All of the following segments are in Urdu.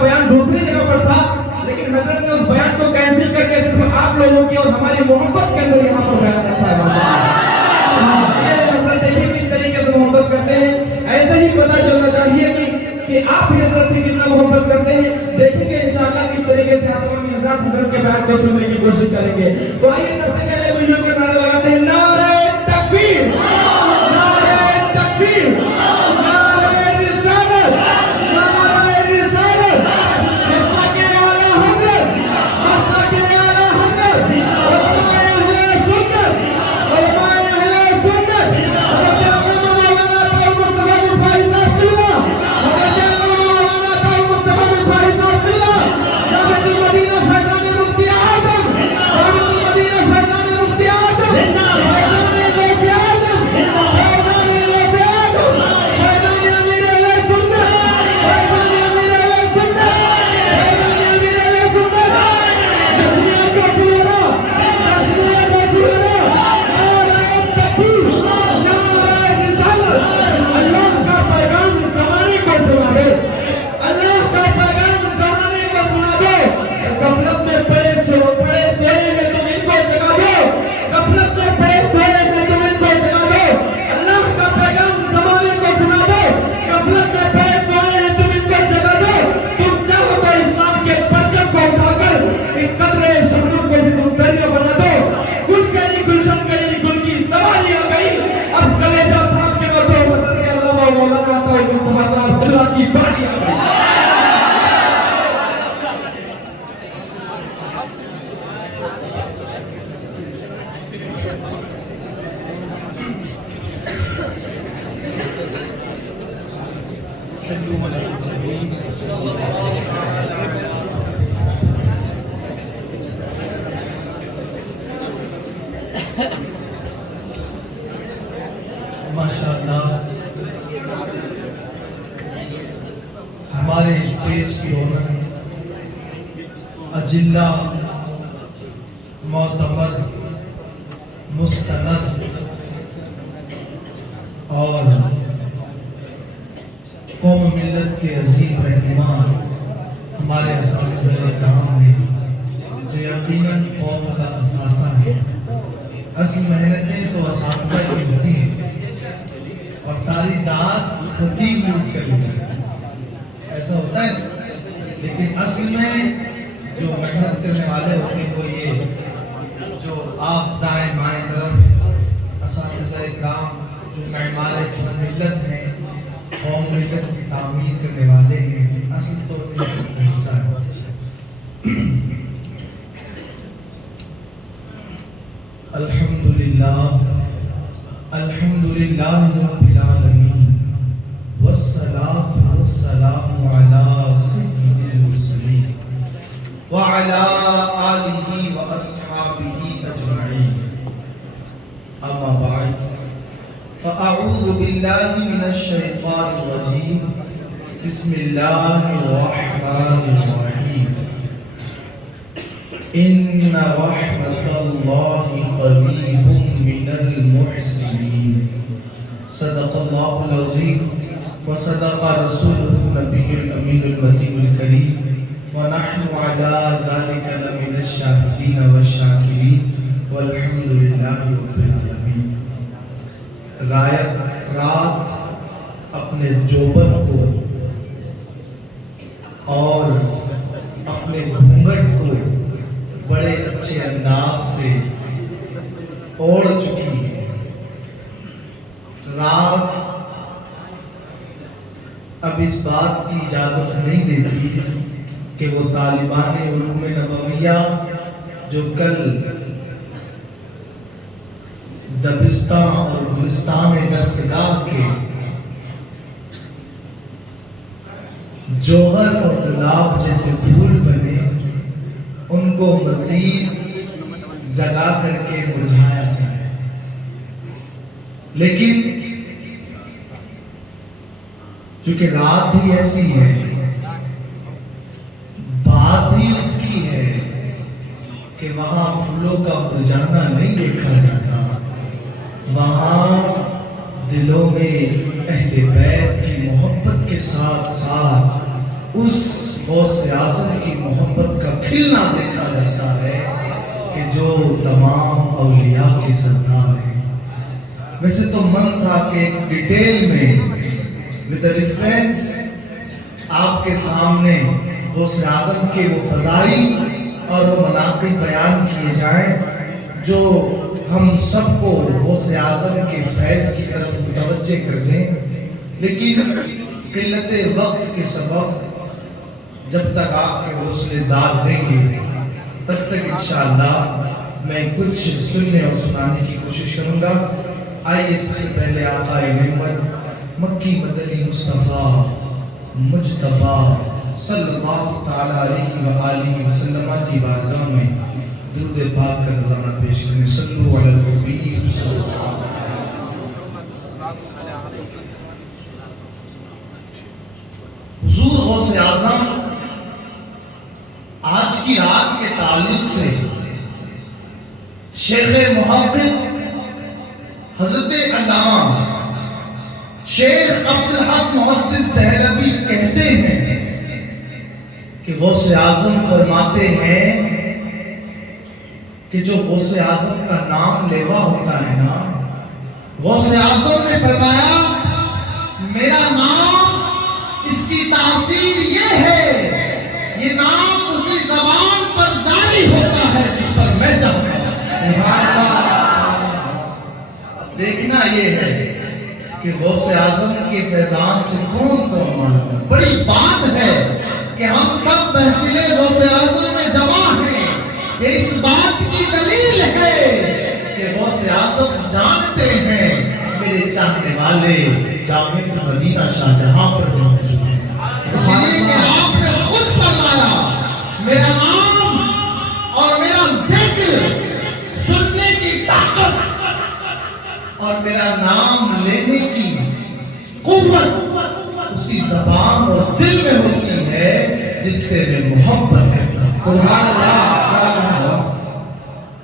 بیان دوسری جگہ پر تھا، لیکن حضرت نے اس بیان کو کینسل کر کے صرف آپ لوگوں کی اور ہماری محبت کے اندر یہاں پر بیان رکھا ہے۔ حضرت دیکھیں کس طریقے سے محبت کرتے ہیں، ایسے ہی پتہ چلنا چاہیے کہ آپ بھی حضرت سے کتنا محبت کرتے ہیں۔ دیکھیں گے انشاءاللہ کس طریقے سے آپ اپنی حضرت کے بیان کو سننے کی کوشش کریں گے۔ تو آئیے سب سے پہلے ملوں کے نعرہ لگاتے ہیں، نعرہ تکبیر، نعرہ تکبیر، نعرہ رسالت، نعرہ رسالت، مسلک اعلیٰ حضرت، مسلک اعلیٰ حضرت، علماء اہل سنت، علماء اہل سنت، حضرت علامہ مولانا طاہر مصطفیٰ مصباحی صاحب قبلہ، حضرت علامہ مولانا طاہر مصطفیٰ مصباحی صاحب قبلہ، جامعۃ المدینہ فیضان مفتی اعظم، جامعۃ المدینہ فیضان مفتی اعظم، فیضان غوث اعظم، فیضان غوث اعظم، فیضان امیر اہل سنت، فیضان امیر اہل سنت، فیضان امیر اہل سنت، جشنیہ کا سورہ، جشنیہ کا سورہ، نعرہ تکبیر، نعرہ رسالت۔ اللہ کا پیغام زمانے کو سنا دو، اللہ کا پیغام زمانے کو سنا دو۔ غفلت میں پڑے سوئے ہیں تم ان کو جگا دو، غفلت میں پڑے سوئے ہیں تم ان کو جگا دو۔ اللہ کا پیغام زمانے کو سنا دو، غفلت میں پڑے سوئے ہیں تم ان کو جگا دو۔ تم چاہو تو اسلام کے پرچم کو اٹھا کر ایک قطرے شبنم کو بھی تم دریا بنا دو۔ گل گئی گلشن گئی، گل کی سواری آ گئی، اب کلیجہ تھام کے بٹو حضرت علامہ مولانا طاہر مصطفیٰ صاحب اللہ کی باری آ گئی۔ ماشاءاللہ ہمارے اسٹیج کی رونق اجلہ، معتبر، مستند اور قوم ملت کے عظیم رہنما ہمارے اساتذہ کرام ہیں، جو یقیناً قوم کا اثاثہ ہے۔ اصل محنتیں تو اساتذہ کی ہوتی ہیں اور ساری داد خطیب لوٹ کر لیتا ہے، ایسا ہوتا ہے، لیکن اصل میں جو محنت کرنے والے ہوتے ہیں وہ یہ جو آپ دائیں بائیں طرف اساتذہ کرام جو معمار قوم ملت ہیں، قوم ملت کی تعمیر کرنے والے ہیں، اصل تو ان سب کا حصہ ہے۔ الحمدللہ الحمدللہ رب العالمین والصلاة والسلام علی سید المرسلین وعلی آلہ واصحابہ اجمعین، اما بعد فاعوذ باللہ من الشیطان الرجیم، بسم اللہ الرحمن الرحیم، ان رحمت اللہ قریب من المحسنین، صدق اللہ العظیم وصدق رسولہ النبی الامین المتین الکریم، ونحن علی ذلک لمن الشاہدین والشاکرین، والحمد للہ رب العالمین۔ رات اپنے جوبن کو اور اپنے گھونگھٹ کو بڑے اچھے انداز سے اوڑھ چکی ہے۔ رات اب اس بات کی اجازت نہیں دیتی کہ وہ طالبان علوم نبویہ جو کل دبستان اور گلستان درسگاہ کے جوہر اور گلاب جیسے پھول بنے، ان کو مزید جگا کر کے بجھایا جائے، لیکن چونکہ رات ہی ایسی ہے، بات ہی اس کی ہے کہ وہاں پھولوں کا مرجھانا نہیں دیکھا جاتا، وہاں دلوں میں اہل بیت کی محبت کے ساتھ ساتھ اس غوث اعظم کی محبت کا کھلنا دیکھا جاتا ہے کہ جو تمام اولیاء کے سردار ہیں۔ ویسے تو من تھا کہ ایک ڈیٹیل میں with a reference آپ کے سامنے غوث اعظم کے وہ فضائل اور وہ مناقب بیان کیے جائیں جو ہم سب کو غوث اعظم کے فیض کی طرف متوجہ کر دیں، لیکن قلت وقت کے سبب جب تک آپ کے حوصلے داد دیں گے تب تک انشاءاللہ میں کچھ سننے اور سنانے کی کوشش کروں گا۔ آئیے سب سے پہلے آقا محمد مکی مدنی مصطفیٰ مجتبی صلی اللہ تعالیٰ علیہ وآلہ وسلم کی بارگاہ میں درود پاک کا نذرانہ پیش کریں۔ صلو علی الحبیب صلی اللہ علیہ وسلم۔ حضور غوث اعظم آج کی رات کے تعلق سے شیخ محقق حضرت علامہ شیخ عبدالحق محدث دہلوی کہتے ہیں کہ غوث اعظم فرماتے ہیں کہ جو غوث اعظم کا نام لیوا ہوتا ہے نا، غوث اعظم نے فرمایا میرا نام اس کی تاثیر یہ ہے، یہ نام اسی زبان پر جاری ہوتا ہے جس پر میں جاؤں گا۔ دیکھنا یہ ہے کہ غوث اعظم کے فیضان سے کون کون معلوم ہے۔ بڑی بات ہے کہ ہم سب محفل غوث اعظم میں جمع ہیں، یہ اس بات کی دلیل ہے کہ غوث اعظم جانتے ہیں میرے چاہنے والے جامع مدینہ شاہ جہاں پر موجود ہیں، اس لیے کہ آپ نے خود فرمایا میرا نام اور میرا ذکر سننے کی طاقت اور میرا نام لینے کی قوت اسی زبان اور دل میں ہوتی ہے جس سے میں محبت کرتا ہوں۔ سبحان اللہ۔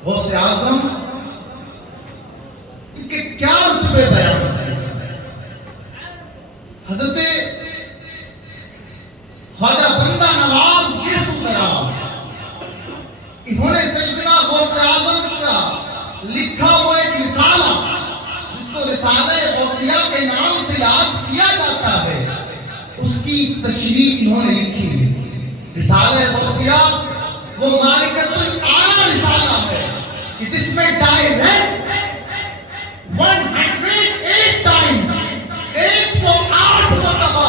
غوث اعظم ان کے کیا رتبے بیان کیے جائیں۔ حضرت خواجہ بندہ نواز یسو نواز انہوں نے سیدنا غوث اعظم کا لکھا ہوا ایک رسالہ جس کو رسالہ غوثیہ کے نام سے یاد کیا جاتا ہے، اس کی تشریح انہوں نے لکھی ہے۔ رسالہ غوثیہ وہ مالکۃ الاعلیٰ رسالہ ہے کہ جس میں ڈائریکٹ 108 ٹائمز 108 مرتبہ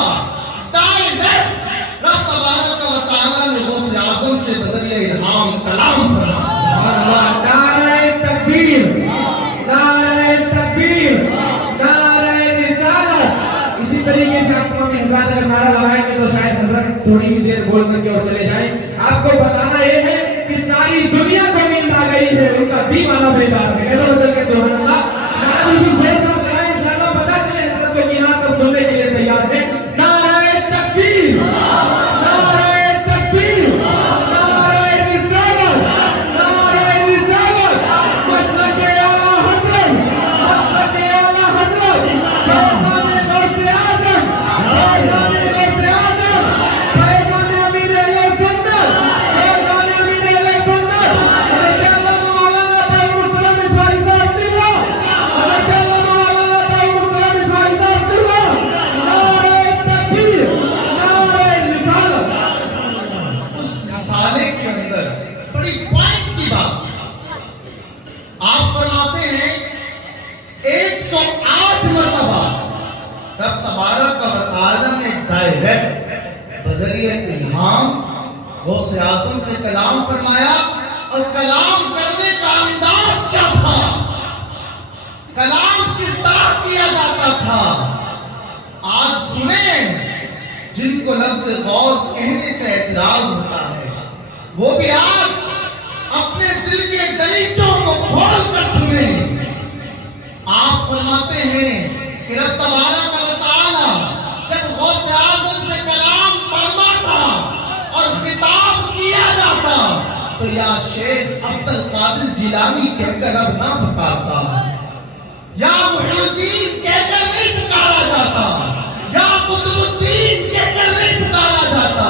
ڈائریکٹ رب تبارک و تعالیٰ نے غوث اعظم سے بذریعہ الہام کلام فرمایا۔ نعرہ تکبیر، نعرہ تکبیر، نعرہ رسالت۔ اسی طریقے سے آپ تمام حضرات اگر نعرہ لگائیں گے تو شاید حضرت تھوڑی ہی دیر بول کر کے اور چلے جائیں۔ آپ کو بتانا یہ ہے کہ ساری دنیا کو نیند آ گئی ہے، ان کا دیوانہ بیدار ہے۔ کیسا بدل کے سبحان اللہ۔ نعرہ بالکل زور سے لگائیں، انشاءاللہ پتہ چلے حضرت کو یہاں پر سننے کے لیے تیار ہے۔ نعرہ تکبیر، نعرہ تکبیر، نعرہ رسالت، نعرہ رسالت، مسلک اعلیٰ حضرت، مسلک اعلیٰ حضرت، فیضان غوث اعظم، فیضان غوث اعظم، فیضان امیر اہل سنت، فیضان امیر اہل سنت، حضرت علامہ مولانا طاہر مسلم اسماعیل صاحب عبداللہ، حضرت علامہ مولانا طاہر مسلم اسماعیل صاحب عبداللہ، نعرہ تکبیر، نعرہ رسالت۔ اس رسالے کے اندر بڑی پوائنٹ کی بات آپ فرماتے ہیں 108 مرتبہ رب تبارک و تعالیٰ نے ڈائریکٹ بذریعہ الہام غوث اعظم سے کلام فرمایا، اور کلام کرنے کا انداز کیا تھا، کلام کس طرح کیا جاتا تھا۔ آج سنیں جن کو لفظ غوث کہنے سے اعتراض ہوتا ہے، وہ بھی آج اپنے دل کے دریچوں کو کھول کر سنیں۔ آپ فرماتے ہیں کہ رب تبارک و تعالیٰ جب غوث اعظم سے کلام فرماتا اور خطاب کیا جاتا تو یا شیخ عبد القادر جیلانی کہہ کر اب نہ پکارتا، یا محی الدین کہہ کر نہیں پکارا جاتا، یا قطب الدین کہہ کر نہیں پکارا جاتا،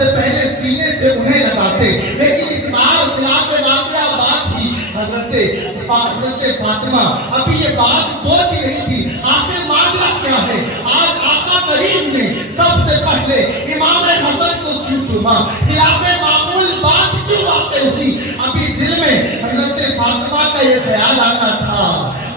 سے پہلے سینے سے انہیں لگاتے. لیکن اس بار خلاف واقعہ بات تھی حضرت فاطمہ ابھی یہ بات سوچ رہی تھی آخر معاملہ کیا ہے. آج آقا کریم نے سب سے پہلے امام حسن کو کیوں چنا, خلاف معمول بات کیوں واقع ہوئی. ابھی دل میں حضرت فاطمہ کا یہ خیال آتا تھا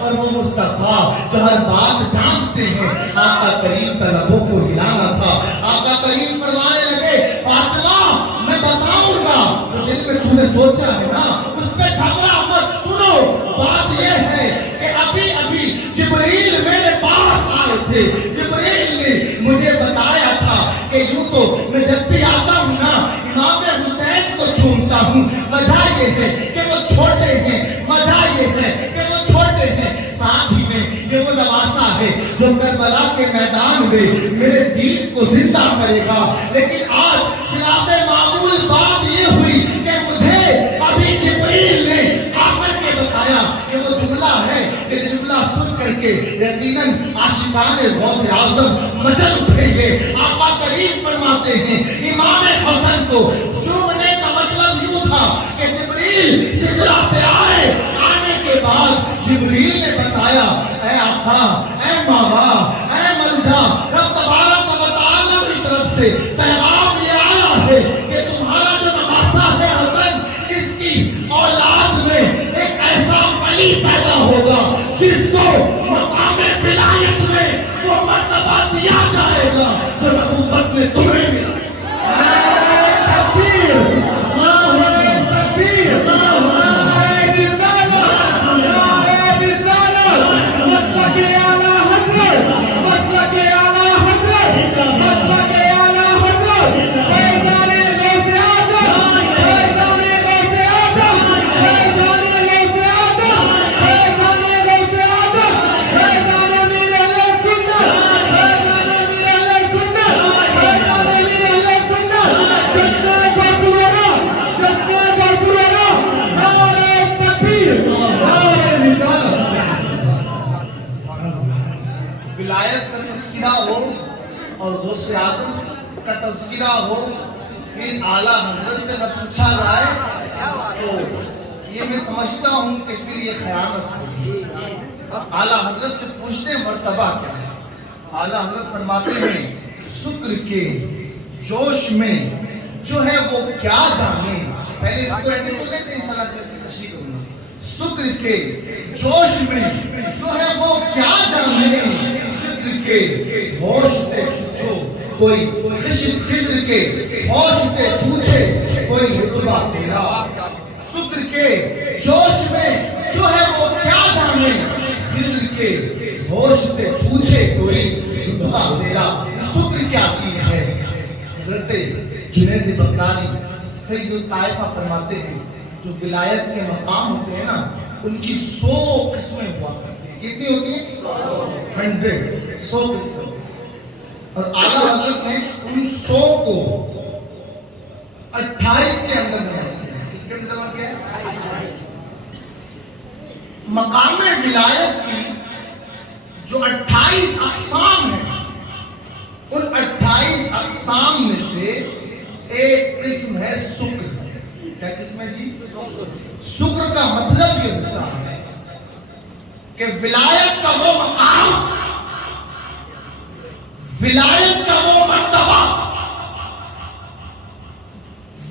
اور وہ مصطفیٰ جو ہر بات جانتے ہیں آقا کریم کا لبوں کو ہلانا تھا. آقا کریم فرمانے لگے فاطمہ میں بتاؤں گا تو دل میں تو نے سوچا ہے نا اس پہ گھبرا مت. سنو بات یہ ہے کہ ابھی ابھی جبریل میرے پاس آئے تھے. جبریل نے مجھے بتایا تھا کہ یوں تو میں جب بھی آتا ہوں نا امام حسین کو چومتا ہوں. وجہ یہ ہے کہ وہ چھوٹے ہیں, وجہ یہ ہے کہ وہ چھوٹے ہیں, ساتھ ہی میں یہ وہ نواسا ہے جو کربلا کے میدان میں میرے دین کو زندہ کرے گا. لیکن آج خلاف معمول بات یہ ہوئی کہ مجھے ابھی جبریل نے آ کر کے بتایا کہ وہ جملہ ہے کہ جملہ سن کر کے یقیناً عاشقان غوث اعظم مچل اٹھیں گے. آقا کریم فرماتے ہیں امام حسن کو چومنے کا مطلب یوں تھا کہ جبریل سدرہ سے آئے. آنے کے بعد جبریل نے بتایا اے آقا, اے ماما, اے ملجا, رب تبارک و تعالیٰ کی طرف سے پیغام یہ آیا ہے کہ تمہارا جو نواسا ہے حسن اس کی اولاد میں ایک ایسا ولی پیدا ہوگا جس کو مقام ولایت میں وہ مرتبہ دیا جائے گا جو نبوت میں تمہیں ملا. ولایت کا تذکرہ ہو اور غوث اعظم کا تذکرہ ہو پھر اعلیٰ حضرت سے نہ پوچھا جائے تو یہ میں سمجھتا ہوں کہ پھر یہ خیانت ہوگی. اعلیٰ حضرت سے پوچھتے مرتبہ کیا ہے. اعلیٰ حضرت فرماتے ہیں شکر کے جوش میں جو ہے وہ کیا جانے. پہلے اس کو ایسے سن لیتے ہیں انشاءاللہ پھر اس کی تشریح کروں گا. شکر کے جوش میں جو ہے وہ کیا جانے, خضر کے ہوش سے پوچھو کوئی, خضر کے ہوش سے پوچھے کوئی رتبہ تیرا. شکر کے جوش میں جو ہے وہ کیا جانے, خضر کے ہوش سے پوچھے کوئی رتبہ تیرا. شکر کیا چیز ہے. حضرت جنید بغدادی سید الطائفہ فرماتے ہیں جو ولایت کے مقام ہوتے ہیں نا ان کی 100 قسمیں ہوا کرتی ہیں. کتنی ہوتی ہیں؟ 100 قسمیں. اور اعلیٰ حضرت نے ان 100 کو 28 کے اندر جمع کیا. اس کے اندر جمع کیا ہے؟ مقام ولایت کی جو 28 اقسام ہیں ان 28 اقسام میں سے ایک قسم ہے شکر. کیا قسم ہے جی؟ شکر کا مطلب یہ ہوتا ہے کہ ولایت کا وہ مقام, ولایت کا وہ مرتبہ,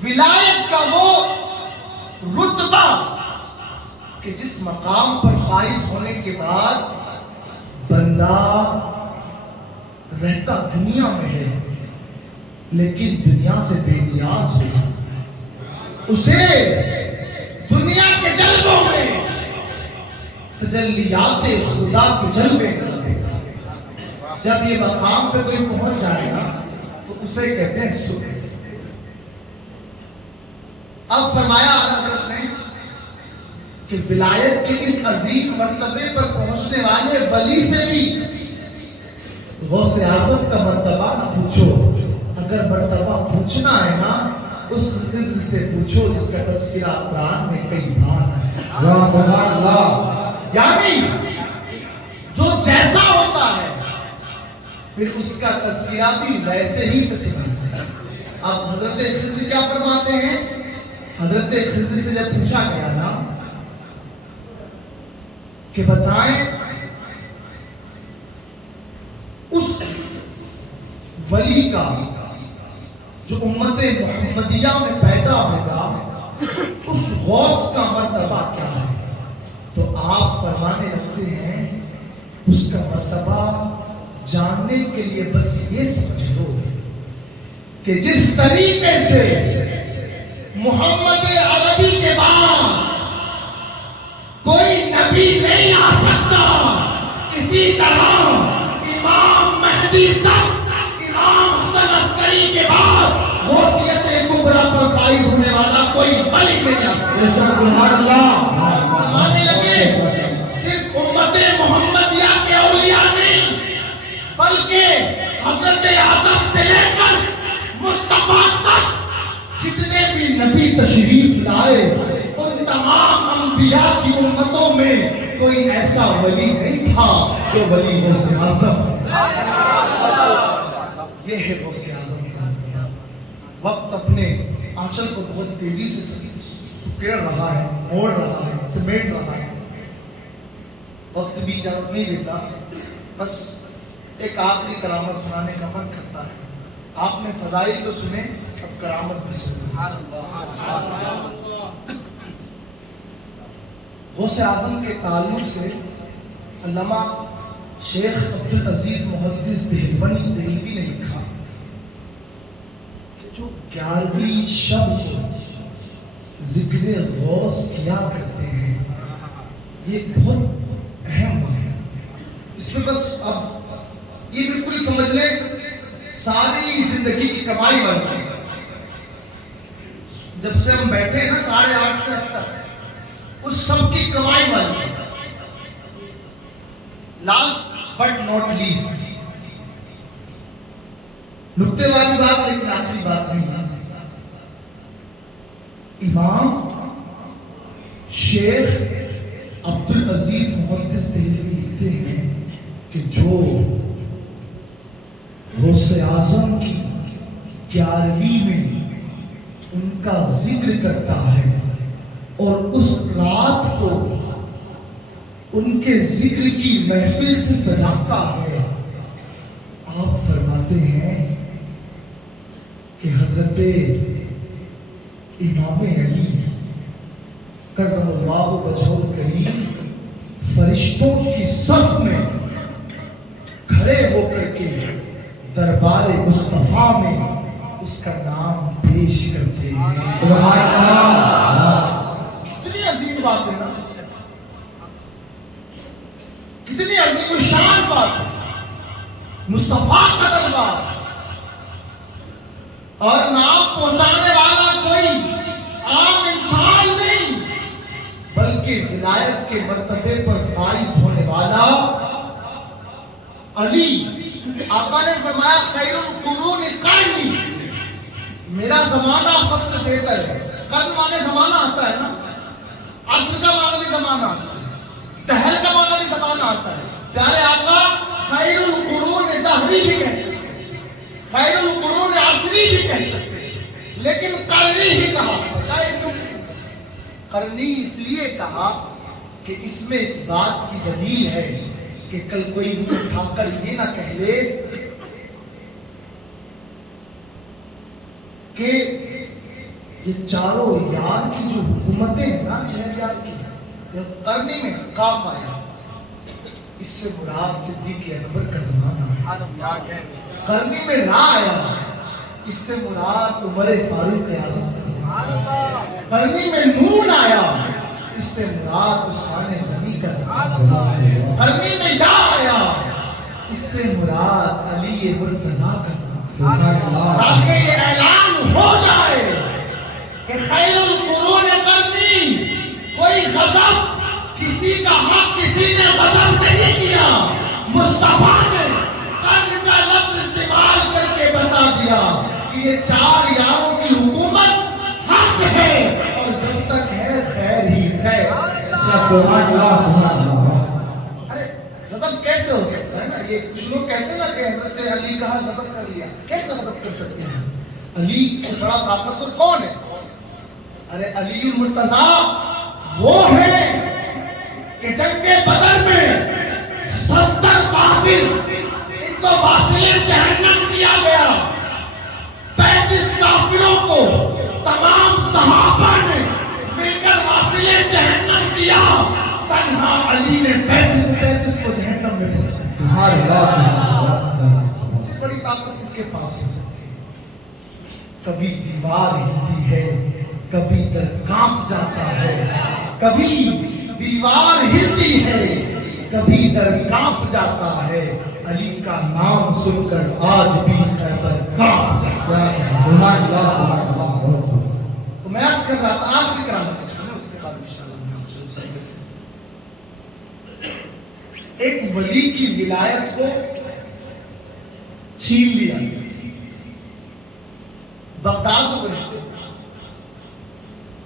ولایت کا وہ رتبہ کہ جس مقام پر فائز ہونے کے بعد بندہ رہتا دنیا میں ہے لیکن دنیا سے بے نیاز ہو جاتا ہے. اسے دنیا کے جلووں میں تجلیات خدا کے جلوے کرتے ہیں. جب یہ مقام پہ کوئی پہنچ جائے گا تو اسے کہتے ہیں شکر. اب فرمایا حضرت نے کہ ولایت کے اس عظیم مرتبے پر پہنچنے والے ولی سے بھی غوث اعظم کا مرتبہ نہ پوچھو. اگر مرتبہ پوچھنا ہے نا اس خضر سے پوچھو جس کا تذکرہ قرآن میں کئی بار ہے. یعنی جو جیسا ہوتا ہے پھر اس کا تذکرہ بھی ویسے ہی سے سنا جائے. اب حضرت خضر کیا فرماتے ہیں؟ حضرت خضر سے جب پوچھا گیا نا کہ بتائیں اس ولی کا جو امت محمدیہ میں پیدا ہوگا اس غوث کا مرتبہ کیا ہے؟ تو آپ فرمانے لگتے ہیں اس کا مرتبہ جاننے کے لیے بس یہ سمجھ لو کہ جس طریقے سے محمد عربی کے بعد کوئی نبی نہیں آ سکتا، اسی طرح امام مہدی تک امام حسن عسکری کے بعد غوثیت کبریٰ پر فائز ہونے والا کوئی ولی نہیں آ سکتا۔ سبحان اللہ۔ مانے لگے صرف امت محمدیہ کے اولیاء نہیں بلکہ حضرت آدم سے لے کر مصطفیٰ تک جتنے بھی نبی تشریف لائے ان تمام انبیاء کی امتوں میں کوئی ایسا ولی نہیں تھا جو ولی غوث اعظم۔ یہ ہے غوث اعظم کا مرتبہ۔ وقت اپنے آنچل کو بہت تیزی سے سکیڑ رہا ہے، موڑ رہا ہے، سمیٹ رہا ہے، وقت بھی اجازت نہیں دیتا۔ بس ایک آخری کرامت سنانے کا من کرتا ہے۔ آپ نے فضائل تو سنے، اب کرامت بھی سنیں۔ غوث اعظم کے تعلق سے علامہ شیخ عبدالعزیز محدث دہلوی نے لکھا کہ جو 11ویں شب کو ذکر غوث کیا کرتے ہیں یہ بہت اہم بات ہے۔ اس میں بس اب یہ بالکل سمجھ لیں ساری زندگی کی کمائی والی، جب سے ہم بیٹھے ہیں نا 8:30 سے اب تک، اس سب کی کمائی والی۔ لاسٹ بٹ ناٹ لیسٹ، نکتے والی بات لیکن آخری بات نہیں، امام شیخ عبدالعزیز محدث دہلوی لکھتے ہیں کہ جو غوث اعظم کی 11ویں میں ان کا ذکر کرتا ہے اور اس رات کو ان کے ذکر کی محفل سے سجاتا ہے، آپ فرماتے ہیں کہ حضرت امام علی کرم اللہ وجہہ الکریم فرشتوں کی صف میں کھڑے ہو کر کے دربار مصطفیٰ میں اس کا نام پیش کرتے ہیں۔ سبحان اللہ۔ کتنی عظیم بات ہے نا، کتنی عظیم شان بات ہے، مصطفیٰ کا دربار اور نام پہنچانے والا کوئی عام انسان نہیں بلکہ ولایت کے مرتبے پر فائز ہونے والا علی۔ آقا نے فرمایا خیر القرون قرنی، میرا زمانہ سب سے بہتر ہے۔ قرن مانے زمانہ آتا ہے نا، عصر کا معنی بھی زمانہ آتا ہے، دہر کا معنی بھی زمانہ آتا ہے۔ پیارے آقا خیر القرون دہری بھی کہہ سکتے ہیں، خیر القرون عصری بھی کہہ سکتے ہیں، لیکن قرنی ہی کہا۔ بتائیں کیوں؟ قرنی اس لیے کہا کہ اس میں اس بات کی دلیل ہے کہ کل کوئی اٹھا کر یہ نہ کہہ لے کہ یہ چاروں یار کی جو حکومتیں ہیں نا 6 یار کی، قرنی میں کاف آیا، اس سے مراد صدیق اکبر کا زمانہ۔ قرنی میں نہ آیا، اس سے مراد عمر فاروق اعظم کا زمانہ۔ قرنی میں نون آیا، اس سے مراد عثمان غنی کا زمانہ۔ قرنی میں یا آیا، اس سے مراد علی مرتضیٰ کا زمانہ۔ تاکہ یہ اعلان ہو جائے کہ خیر القرون قرنی، کوئی غضب کسی کا حق کسی نے غضب نہیں کیا، مصطفیٰ نے قرن کا لفظ استعمال کر کے بتا دیا کہ یہ 4 یاروں کی حکومت حق ہے اور جب تک ہے خیر ہی خیر۔ ارے غضب کیسے ہو سکتا ہے نا، یہ کچھ لوگ کہتے ہیں نا کہ حضرت علی کا غضب کر لیا، کیسے غضب کر سکتے ہیں؟ علی سے بڑا طاقتور کون ہے؟ ارے علی المرتضیٰ وہ ہے کہ جنگ بدر میں 70 کافر ان کو واصل جہنم کیا گیا، 35 کافروں کو تمام صحابہ نے مل کر واصل جہنم کیا، تنہا علی نے 35 کو جہنم میں پہنچایا۔ سبحان اللہ، اس سے بڑی طاقت کس کے پاس ہو سکتی ہے؟ کبھی دیوار ہلتی ہے، کبھی در کانپ جاتا ہے، کبھی دیوار ہلتی ہے، کبھی در کانپ جاتا ہے، علی کا نام سن کر آج بھی خیبر کانپ جاتا ہے۔ سبحان اللہ، سبحان اللہ۔ تو میں عرض کر رہا تھا آخری کرامت سنیں، اس کے بعد انشاءاللہ میں آپ سے سنیں۔ ایک ولی کی ولایت کو چھین لیا، بغداد کو رہتے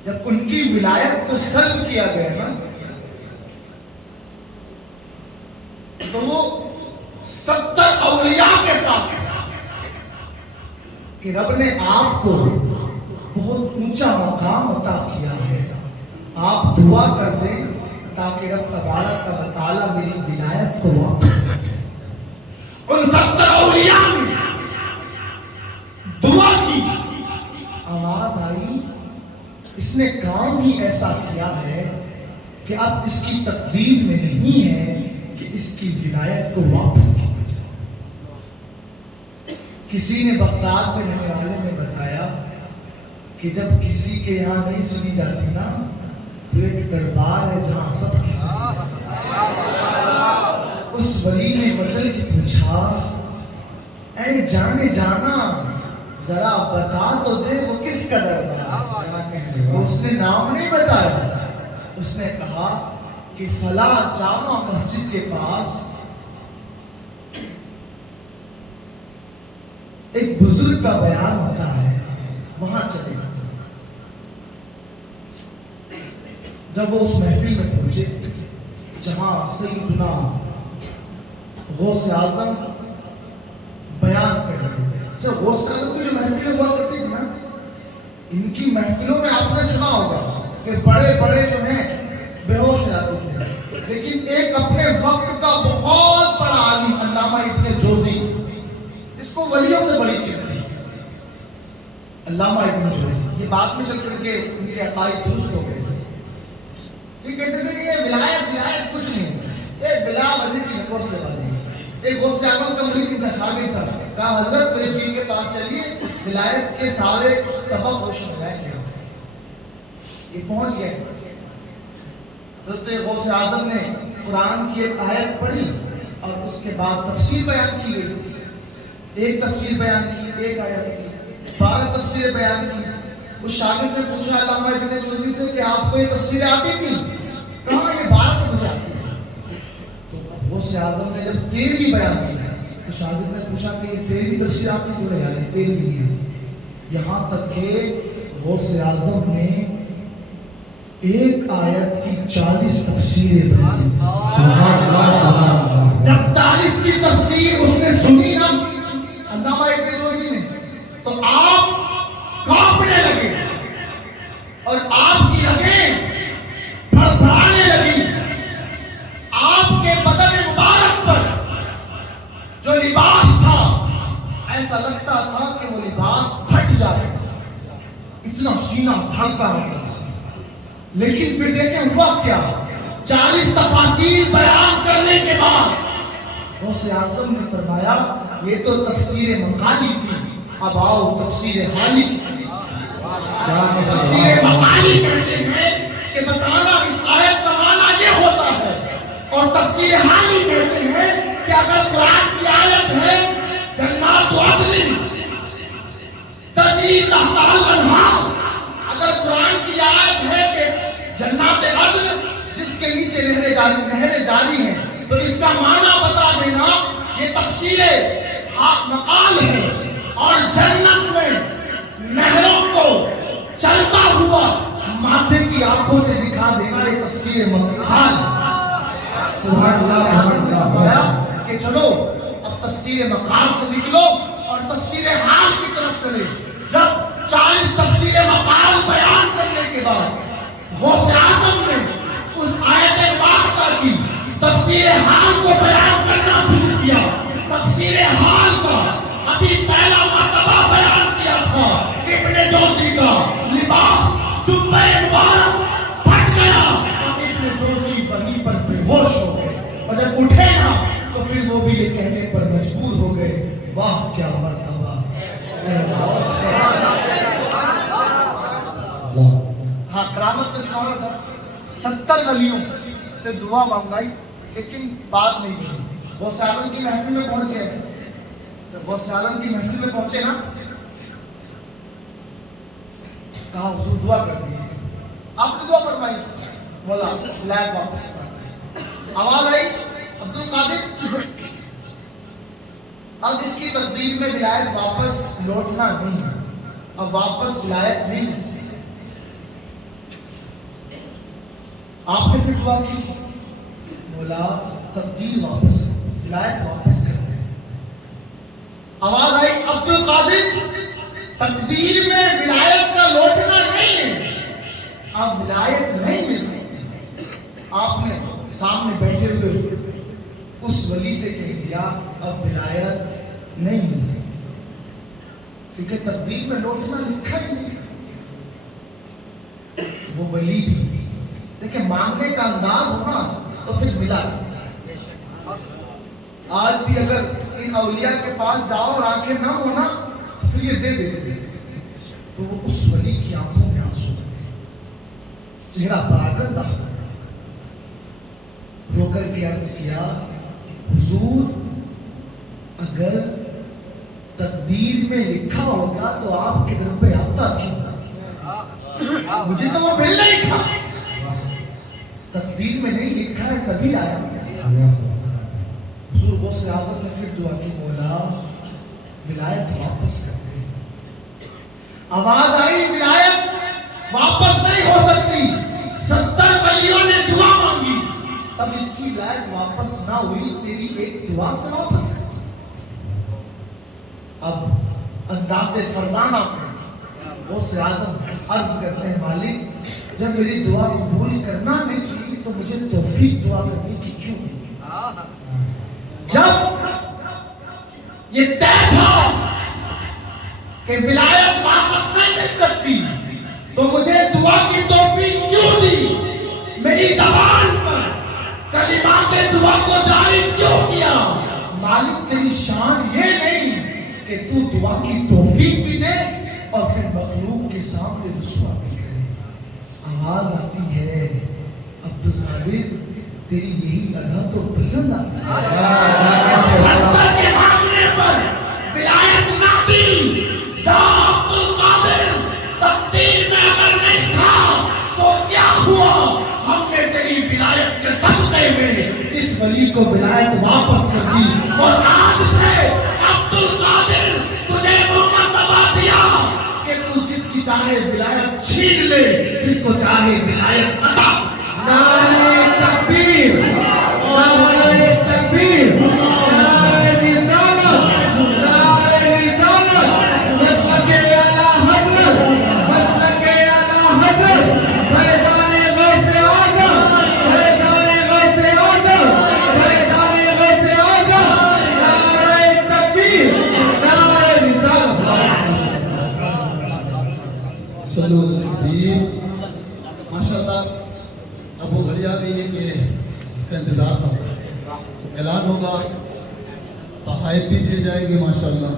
جب ان کی ولایت کو سلب کیا گیا نا تو وہ 70 اولیاء کے پاس کہ رب نے آپ کو بہت اونچا مقام عطا کیا ہے، آپ دعا کر دیں تاکہ رب تبارک و تعالیٰ میری ولایت کو واپس کرے۔ ان 70 اولیاء نے دعا کی، آواز آئی اس نے کام ہی ایسا کیا ہے کہ اب اس کی تقدیر میں نہیں ہے کہ اس کی ولایت کو واپس کیا جائے۔ کسی نے بغداد میں رہنے والے نے بتایا کہ جب کسی کے یہاں نہیں سنی جاتی نا تو ایک دربار ہے جہاں سب کی سنی جاتی ہے۔ اس ولی نے مچل کے پوچھا، اے جانے جانا ذرا بتا تو دے وہ کس کا دربار ہے؟ اس نے نام نہیں بتایا، اس نے کہا کہ فلاں جامع مسجد کے پاس ایک بزرگ کا بیان ہوتا ہے، وہاں چلے جاؤ۔ جب وہ اس محفل میں پہنچے جہاں سیدنا غوث اعظم بیان کر رہے تھے، جب غوث اعظم کی جو محفلیں ہوا کرتی تھی نا، ان کی محفلوں میں آپ نے سنا ہوگا کہ بڑے بڑے جو ہیں بے ہوش ہو جاتے تھے، لیکن ایک اپنے وقت کا بہت بڑا عالم علامہ ابن جوزی، اس کو ولیوں سے بڑی چیز تھی علامہ ابن جوزی، یہ بات میں چل کر کے ان کے عقائد درست ہو گئے۔ یہ کہتے تھے کہ یہ ولایت کچھ نہیں ہے، یہ بلا وجہ کی نکوس بازی ہے۔ ایک غوث اعظم کا مرید ان کا شاگرد تھا، کہا حضرت میرے پیر کے پاس چلیے، ولایت کے سارے طبق روشن ہو جائیں گے۔ یہ پہنچ گئے، حضرت غوث اعظم نے قرآن کی ایک آیت پڑھی اور اس کے بعد تفسیر بیان کی گئی، ایک تفسیر بیان کی، ایک آیت کی، 12 تفسیر بیان کی۔ اس شاگرد نے پوچھا علامہ ابن جوزی سے کہ آپ کو یہ تفسیر آتی تھی؟ کہاں یہ 12 تو مجھے آتی ہے۔ تو غوث اعظم نے جب 13 بیان کی تو شاگرد نے پوچھا کہ یہ 13 تفسیر آپ کی کیوں نہیں آتی؟ 13 نہیں آتی۔ یہاں تک کہ غوث اعظم نے ایک آیت کی 40 تفسیریں دی۔ سبحان اللہ، سبحان اللہ۔ جب 40 کی تفسیر اس نے سنی نا علامہ ابن جوزی نے، تو آپ کانپنے لگے اور آپ کی رگیں بھڑبڑانے لگی۔ آپ کے بدن مبارک پر جو لباس تھا ایسا لگتا تھا کہ وہ لباس پھٹ جائے گا، اتنا سینہ دھڑکا ہوتا تھا۔ لیکن پھر دیکھیں ہوا کیا، 40 تفاسیر بیان کرنے کے بعد غوث اعظم نے فرمایا یہ تو تفسیر مقالی تھی، اب آؤ تفسیر حالی کی۔ تفسیر مقالی کہتے ہیں کہ بتانا اس آیت کا معنی یہ ہوتا ہے، اور تفسیر حالی کہتے ہیں کہ اگر قرآن کی آیت ہے جنات عدن تجری تحتہا الانہار، اگر قرآن کی آیت ہے کہ جنات عدن جس کے نیچے نہریں جاری ہیں، تو اس کا معنی بتا دینا یہ تفسیر مقال ہے، اور جنت میں نہروں کو چلتا ہوا ماتھے کی آنکھوں سے دکھا دینا یہ تفسیر مقال ہے۔ سبحان اللہ، سبحان اللہ۔ کہ چلو اب تفسیر مقال سے نکلو اور تفسیر حال کی طرف چلے۔ جب 45 تفسیر مقال بیان کرنے کے بعد غوث اعظم نے اس آیت پاک کی تفسیر حال کو بیان کرنا شروع کیا. تفسیر حال کا ابھی پہلا مرتبہ بیان کیا تھا ابن جوزی کا لباس جبہ مبارک پھٹ گیا اور ابن جوزی وہیں پر بے ہوش ہو گئے اور جب اٹھے نا تو پھر وہ بھی یہ کہنے پر مجبور ہو گئے واہ کیا مرتبہ. ہاں کرامت میں سنا تھا 70 ولیوں سے دعا مانگائی لیکن بات نہیں ہوئی. غوث اعظم کی محفل میں پہنچ گئے. جب غوث اعظم کی محفل میں پہنچے نا کہا حضور دعا کر دیجیے. آپ نے دعا فرمائی مولا ولایت واپس کر. آواز آئی عبد القادر اب اس کی تقدیر میں ولایت واپس لوٹنا نہیں ہے. اب واپس ولایت نہیں مل سکتی. آپ نے پھر دعا کی مولا تقدیر واپس ولایت واپس کر دے. آواز آئی عبد القادر تقدیر میں ولایت کا لوٹنا نہیں ہے. اب ولایت نہیں مل سکتی. آپ نے سامنے بیٹھے ہوئے اس ولی سے کہہ دیا اب ولایت نہیں مل سکتی کیونکہ تقدیر میں لوٹنا لکھا ہی نہیں. وہ ولی بھی دیکھیں مانگنے کا انداز ہونا تو پھر ملا. آج بھی اگر ان اولیاء کے پاس جاؤ اور آنکھیں نہ ہونا تو پھر یہ دے دیتے تو وہ اس ولی کی آنکھوں میں آنسو چہرہ پراگندہ رو کر کے عرض کیا حضور اگر تقدیر میں لکھا ہوگا تو آپ کے در پہ آتا کیوں؟ مجھے تو وہ مل نہیں تھا. تقدیر میں نہیں لکھا ہے تبھی آیا. حضور غوث اعظم نے پھر دعا کی مولا ولایت واپس کر دے. آواز آئی ولایت واپس نہیں ہو سکتی. 70 ولیوں نے دعا مانگی تب اس کی ولایت واپس نہ ہوئی. تیری ایک دعا سے واپس کر دی. اب انداز فرزانہ غوث اعظم عرض کرتے ہیں مالک جب میری دعا قبول کرنا نہیں تھی تو مجھے توفیق دعا کرنے کی کیوں دی؟ جب یہ طے تھا کہ ولایت واپس نہیں مل سکتی تو مجھے دعا کی توفیق کیوں دی؟ میری زبان پر کلمات دعا کو جاری کیوں کیا؟ مالک تیری شان یہ نہیں کہ تو دعا کی توفیق بھی دے اور پھر مخلوق کے سامنے رسوا بھی کرے. آواز آتی ہے عبد القادر تیری یہی ادا تو پسند آتی ہے. ستر کے مانگنے پر ولایت نہ دی. جا عبد القادر تقدیر میں اگر نہیں تھا تو کیا ہوا؟ ہم نے تیری ولایت کے صدقے میں اس ولی کو ولایت واپس کر دی اور آج سے عبد القادر تجھے وہ مرتبہ دیا کہ تو جس کی چاہے ولایت چھین لے جس کو چاہے ولایت عطا. نعرہ تکبیر نعرہ تکبیر نعرہ رسالت نعرہ رسالت مسلک اعلیٰ حضرت مسلک اعلیٰ حضرت فیضان غوث اعظم فیضان غوث اعظم فیضان غوث اعظم نعرہ تکبیر نعرہ رسالت. صلو علی الحبیب. ماشاءاللہ اب وہ گھڑی آ گئی ہے کہ اس کا انتظار نہ ہو. اعلان ہوگا تحائف بھی دی جائے گی ماشاءاللہ.